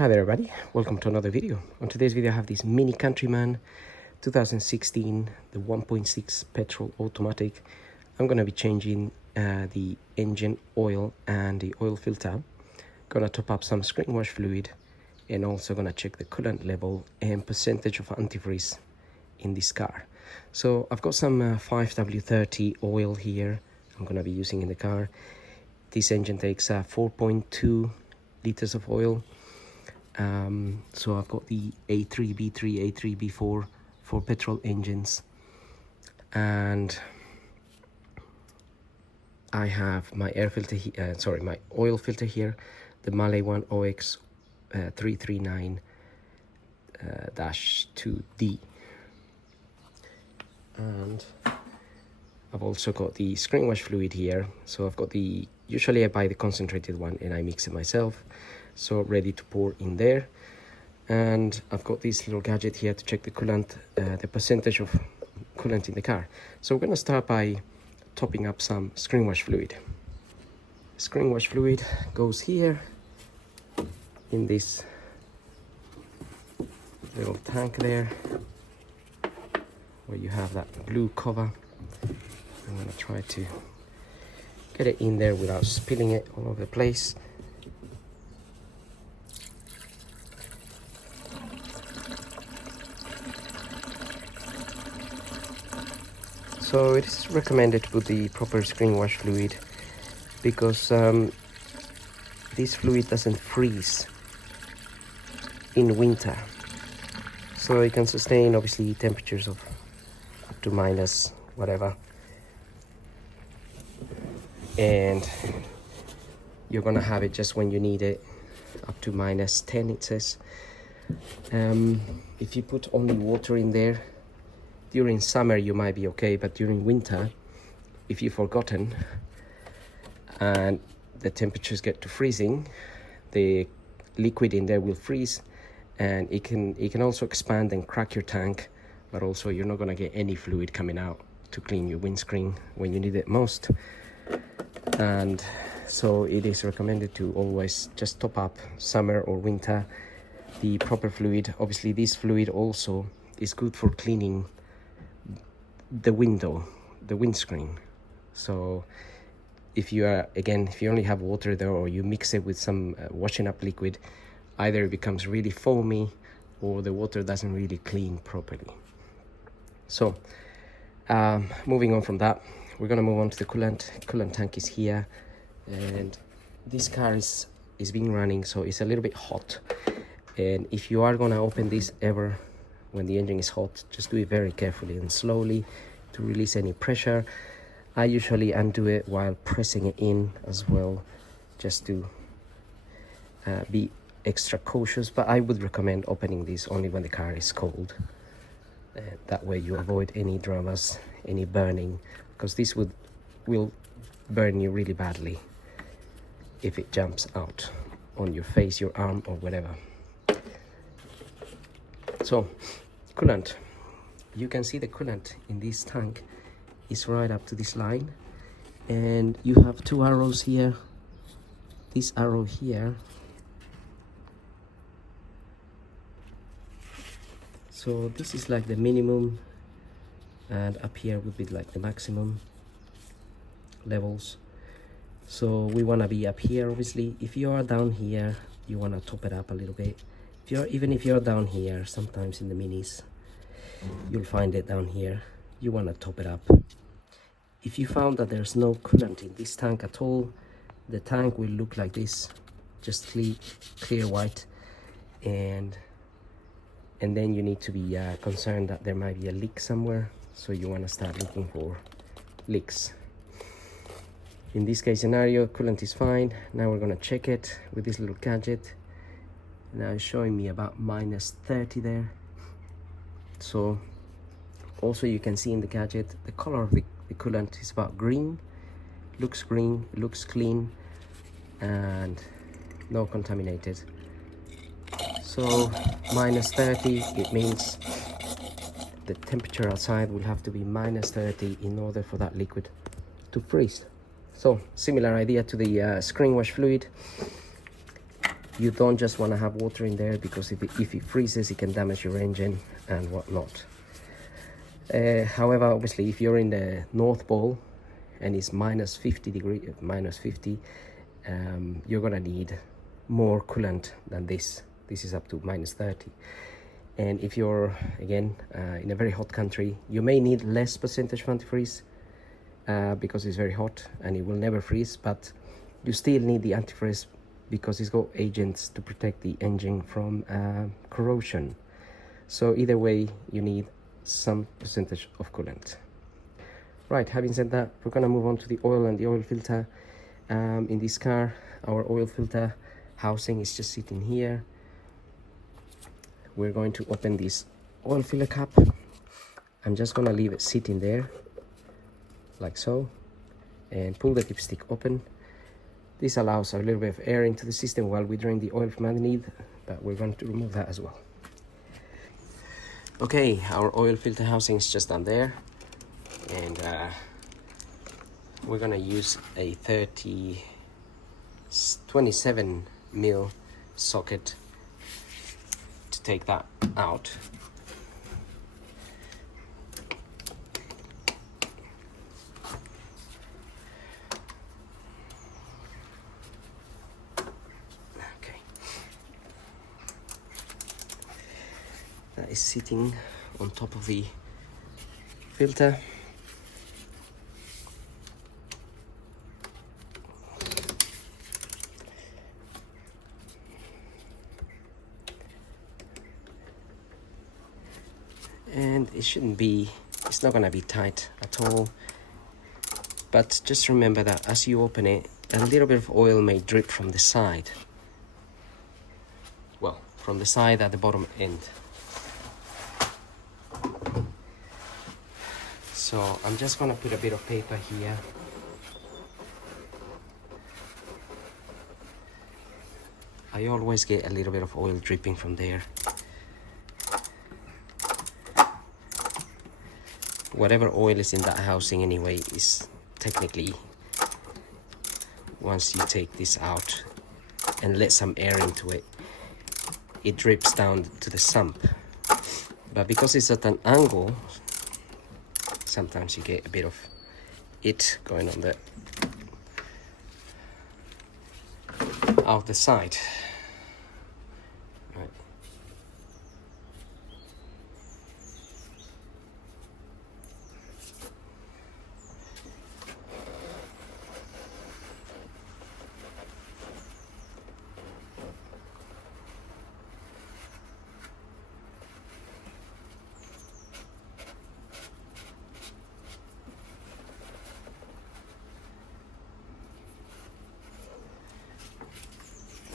Hi there everybody, welcome to another video. On today's video I have this Mini Countryman 2016, the 1.6 petrol automatic. I'm going to be changing the engine oil and the oil filter. Going to top up some screen wash fluid and also going to check the coolant level and percentage of antifreeze in this car. So I've got some 5W30 oil here I'm going to be using in the car. This engine takes 4.2 liters of oil. So I've got the A3, B3, A3, B4 for petrol engines, and I have my air filter here, my oil filter here, the Malay one OX 339-2D, and I've also got the screen wash fluid here. So I've got usually I buy the concentrated one and I mix it myself, so ready to pour in there. And I've got this little gadget here to check the coolant, the percentage of coolant in the car. So we're going to start by topping up some screen wash fluid. Screen wash fluid goes here in this little tank there, where you have that blue cover. I'm going to try to get it in there without spilling it all over the place. So it is recommended to put the proper screen wash fluid because this fluid doesn't freeze in winter. So it can sustain obviously temperatures of up to minus whatever. And you're gonna have it just when you need it, up to minus 10 it says. If you put only water in there, during summer you might be okay, but during winter, if you've forgotten and the temperatures get to freezing, the liquid in there will freeze, and it can also expand and crack your tank, but also you're not going to get any fluid coming out to clean your windscreen when you need it most. And so it is recommended to always just top up, summer or winter, the proper fluid. Obviously this fluid also is good for cleaning the windscreen. So if you only have water there, or you mix it with some washing up liquid, either it becomes really foamy or the water doesn't really clean properly. So moving on from that, we're going to move on to the coolant tank is here, and this car is being running, so it's a little bit hot. And if you are going to open this ever when the engine is hot, just do it very carefully and slowly to release any pressure. I usually undo it while pressing it in as well, just to be extra cautious, but I would recommend opening this only when the car is cold. That way you avoid any dramas, any burning, because this will burn you really badly if it jumps out on your face, your arm, or whatever. So coolant, you can see the coolant in this tank is right up to this line, and you have two arrows here. This arrow here, so this is like the minimum, and up here would be like the maximum levels. So we want to be up here. Obviously if you are down here, you want to top it up a little bit. Even if you're down here, sometimes in the minis you'll find it down here, you want to top it up. If you found that there's no coolant in this tank at all, the tank will look like this, just clear white, and then you need to be concerned that there might be a leak somewhere, so you want to start looking for leaks. In this case scenario, coolant is fine. Now we're going to check it with this little gadget. Now it's showing me about minus 30 there. So also you can see in the gadget the color of the coolant is about green. Looks green, looks clean, and no contaminated. So minus 30, it means the temperature outside will have to be minus 30 in order for that liquid to freeze. So similar idea to the screen wash fluid. You don't just want to have water in there, because if it freezes, it can damage your engine and whatnot. However, obviously, if you're in the North Pole and it's minus 50 degrees, you're gonna need more coolant than this. This is up to minus 30. And if you're, again, in a very hot country, you may need less percentage of antifreeze because it's very hot and it will never freeze, but you still need the antifreeze because it's got agents to protect the engine from corrosion. So either way, you need some percentage of coolant. Right, having said that, we're gonna move on to the oil and the oil filter. In this car, our oil filter housing is just sitting here. We're going to open this oil filler cap. I'm just gonna leave it sitting there, like so, and pull the dipstick open. This allows a little bit of air into the system while we drain the oil from underneath, but we're going to remove that as well. Okay, our oil filter housing is just down there, and we're gonna use a 27 mil socket to take that out. Okay, that is sitting on top of the filter. And it's not gonna be tight at all, but just remember that as you open it, a little bit of oil may drip from the side, well, from the side at the bottom end. So I'm just gonna put a bit of paper here. I always get a little bit of oil dripping from there. Whatever oil is in that housing anyway is technically, once you take this out and let some air into it, it drips down to the sump. But because it's at an angle, sometimes you get a bit of it going on the out the side. Right.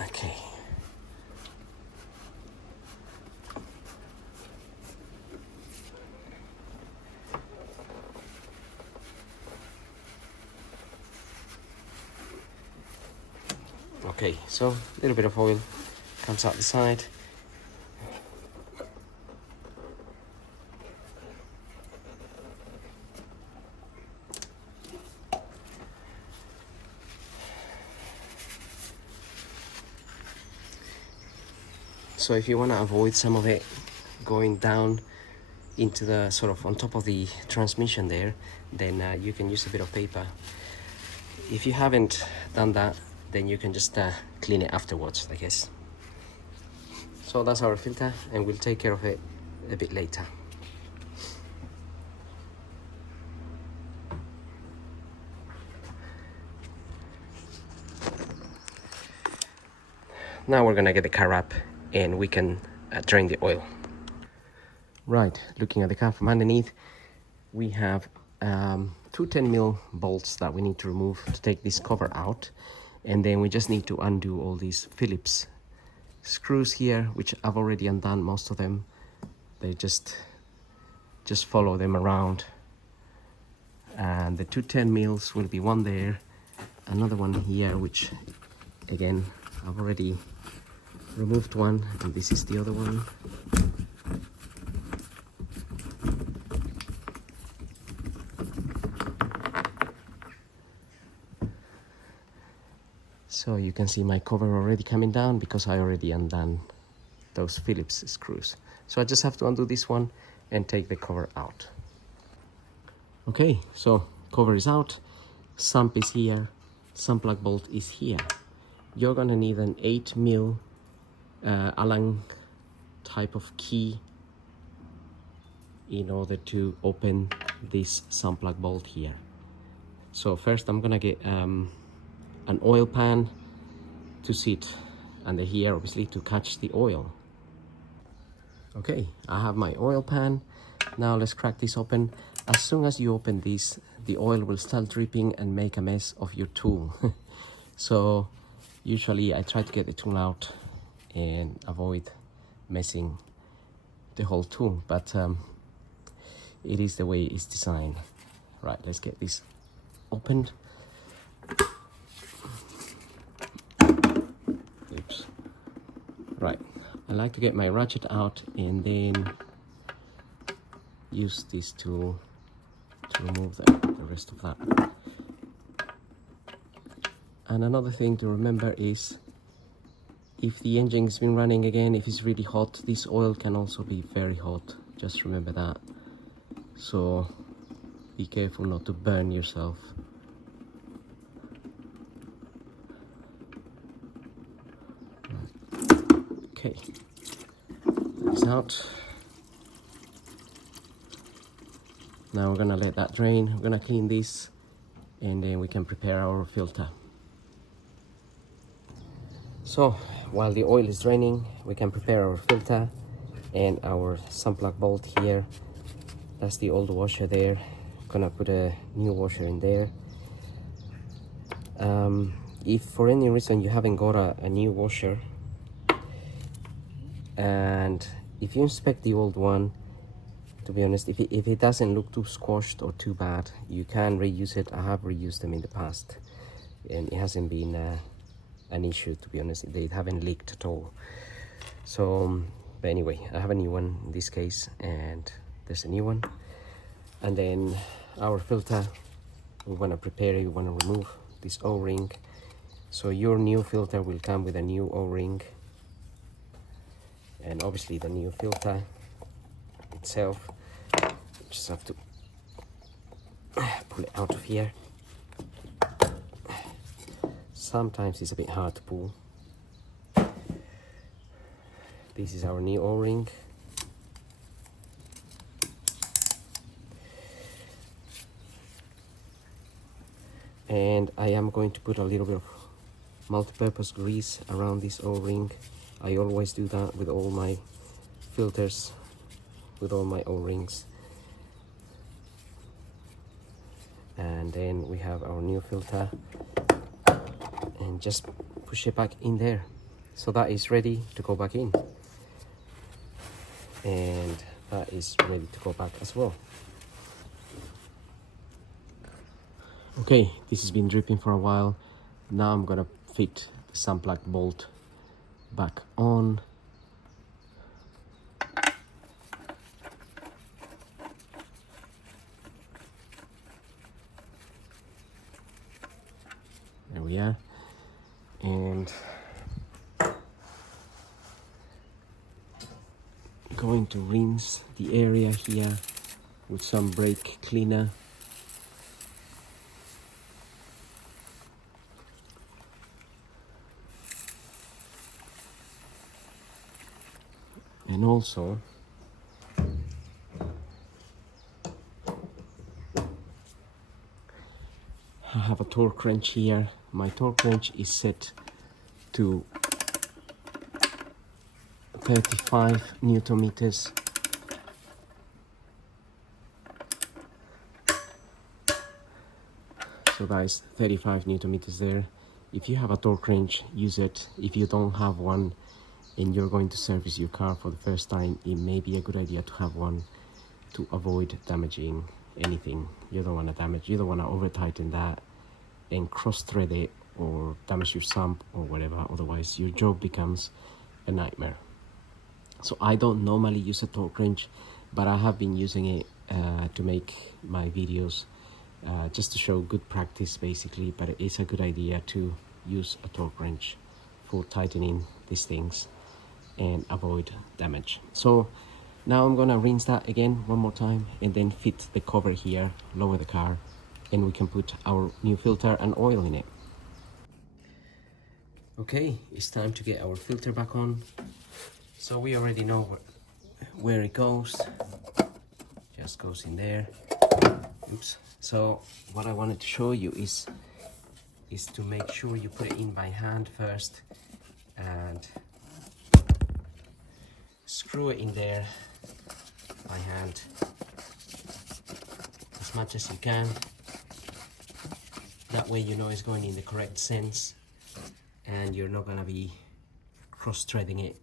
Okay. Okay, so a little bit of oil comes out the side. So if you want to avoid some of it going down into the sort of on top of the transmission there, then you can use a bit of paper. If you haven't done that, then you can just clean it afterwards, I guess. So that's our filter, and we'll take care of it a bit later. Now we're gonna get the car up and we can drain the oil. Right, looking at the car from underneath, we have two 10 mil bolts that we need to remove to take this cover out, and then we just need to undo all these Phillips screws here, which I've already undone most of them. They just follow them around, and the two 10 mils will be one there, another one here, which again I've already removed one, and this is the other one. So you can see my cover already coming down because I already undone those Phillips screws. So I just have to undo this one and take the cover out. Okay, so cover is out, sump is here, sump plug bolt is here. You're gonna need an 8mm Allen type of key in order to open this sump plug bolt here. So first I'm gonna get an oil pan to sit under here, obviously, to catch the oil. Okay, I have my oil pan. Now let's crack this open. As soon as you open this, the oil will start dripping and make a mess of your tool. So usually I try to get the tool out and avoid messing the whole tool, but it is the way it's designed. Right, let's get this opened. Oops. Right, I like to get my ratchet out and then use this tool to remove the rest of that. And another thing to remember is, if the engine's been running again, if it's really hot, this oil can also be very hot. Just remember that. So be careful not to burn yourself. Okay, that's out. Now we're gonna let that drain. We're gonna clean this and then we can prepare our filter. So while the oil is draining, we can prepare our filter and our sump plug bolt here. That's the old washer there. Gonna put a new washer in there. If for any reason you haven't got a new washer, and if you inspect the old one, to be honest, if it doesn't look too squashed or too bad, you can reuse it. I have reused them in the past and it hasn't been an issue, to be honest. They haven't leaked at all. So but anyway, I have a new one in this case, and there's a new one. And then our filter, we want to prepare it. We want to remove this O-ring. So your new filter will come with a new O-ring, and obviously the new filter itself. Just have to pull it out of here. Sometimes it's a bit hard to pull. This is our new O-ring. And I am going to put a little bit of multi-purpose grease around this O-ring. I always do that with all my filters, with all my O-rings. And then we have our new filter, and just push it back in there. So that is ready to go back in, and that is ready to go back as well. Okay, this has been dripping for a while. Now I'm gonna fit the sump plug bolt back on. There we are. And going to rinse the area here with some brake cleaner. And also I have a torque wrench here. My torque wrench is set to 35 Newton meters. So that is 35 Newton meters there. If you have a torque wrench, use it. If you don't have one and you're going to service your car for the first time, it may be a good idea to have one to avoid damaging anything. You don't want to damage, you don't want to over tighten that and cross thread it or damage your sump or whatever. Otherwise your job becomes a nightmare. So I don't normally use a torque wrench, but I have been using it to make my videos, just to show good practice basically. But it is a good idea to use a torque wrench for tightening these things and avoid damage. So now I'm gonna rinse that again one more time and then fit the cover here, lower the car, and we can put our new filter and oil in it. Okay, it's time to get our filter back on. So we already know where it goes. Just goes in there. Oops. So what I wanted to show you is to make sure you put it in by hand first and screw it in there by hand as much as you can. That way you know it's going in the correct sense and you're not gonna be cross-threading it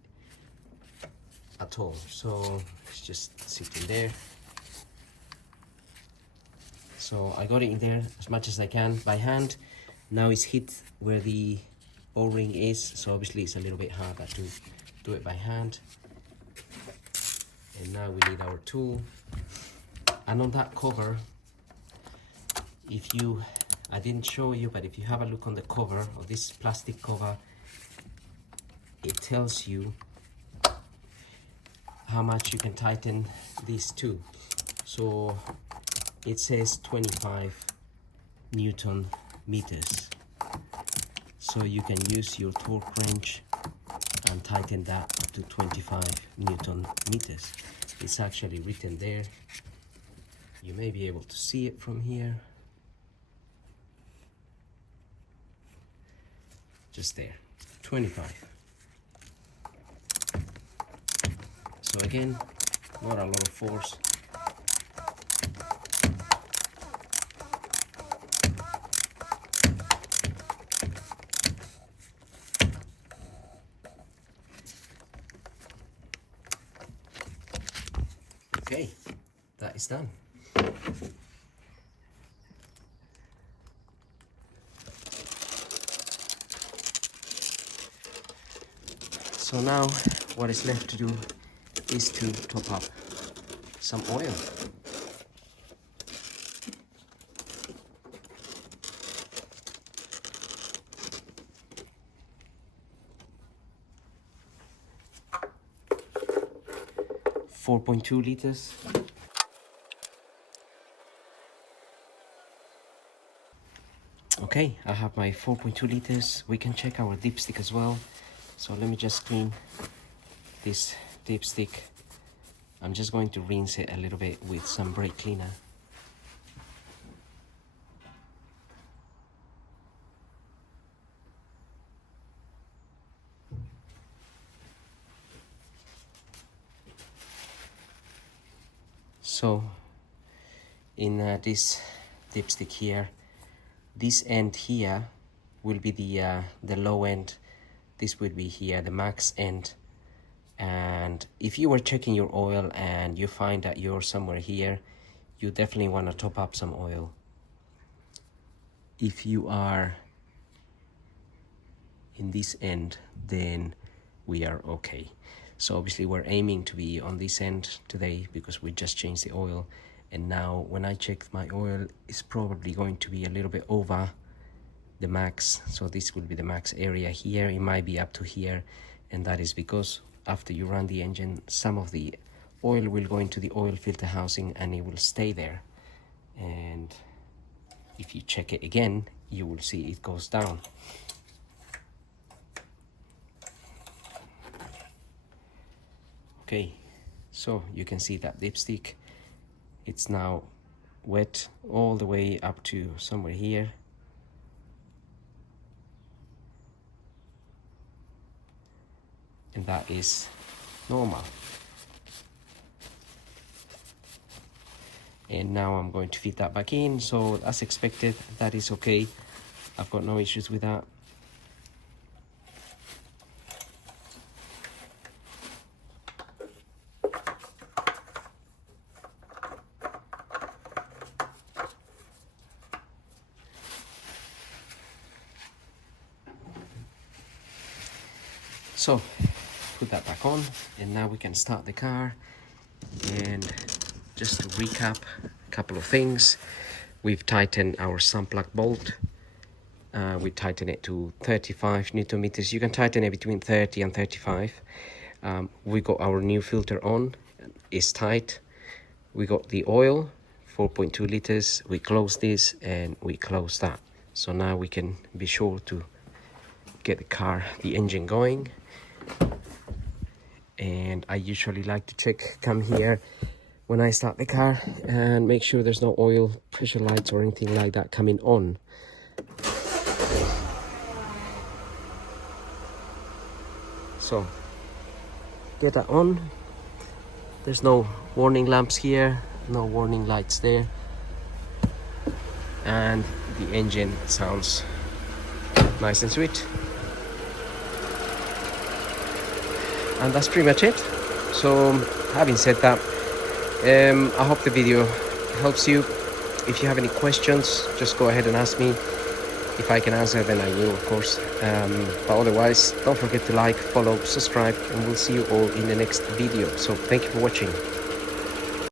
at all. So it's just sitting there. So I got it in there as much as I can by hand. Now it's hit where the O-ring is, so obviously it's a little bit harder to do it by hand. And now we need our tool. And on that cover, I didn't show you, but if you have a look on the cover of this plastic cover, it tells you how much you can tighten these to. So it says 25 Newton meters. So you can use your torque wrench and tighten that up to 25 Newton meters. It's actually written there. You may be able to see it from here. Just there, 25. So again, not a lot of force. Okay, that is done. So now what is left to do is to top up some oil. .2 liters. Okay, I have my 4.2 liters. We can check our dipstick as well. So let me just clean this dipstick. I'm just going to rinse it a little bit with some brake cleaner. So in this dipstick here, this end here will be the low end. This will be here, the max end. And if you were checking your oil and you find that you're somewhere here, you definitely want to top up some oil. If you are in this end, then we are okay. So obviously we're aiming to be on this end today because we just changed the oil. And now when I check my oil, it's probably going to be a little bit over the max. So this will be the max area here. It might be up to here. And that is because after you run the engine, some of the oil will go into the oil filter housing and it will stay there. And if you check it again, you will see it goes down. Okay, so you can see that dipstick, it's now wet all the way up to somewhere here. And that is normal. And now I'm going to fit that back in. So as expected, that is okay. I've got no issues with that. So put that back on and now we can start the car. And just to recap a couple of things, we've tightened our sun plug bolt We tighten it to 35 Newton meters. You can tighten it between 30 and 35. We got our new filter on, it's tight. We got the oil, 4.2 liters. We close this and we close that. So now we can be sure to get the engine going. And I usually like to come here when I start the car and make sure there's no oil pressure lights or anything like that coming on. So get that on. There's no warning lamps here, no warning lights there, and the engine sounds nice and sweet. And that's pretty much it. So having said that, I hope the video helps you. If you have any questions, just go ahead and ask me. If I can answer, then I will, of course. But otherwise, don't forget to like, follow, subscribe, and we'll see you all in the next video. So thank you for watching.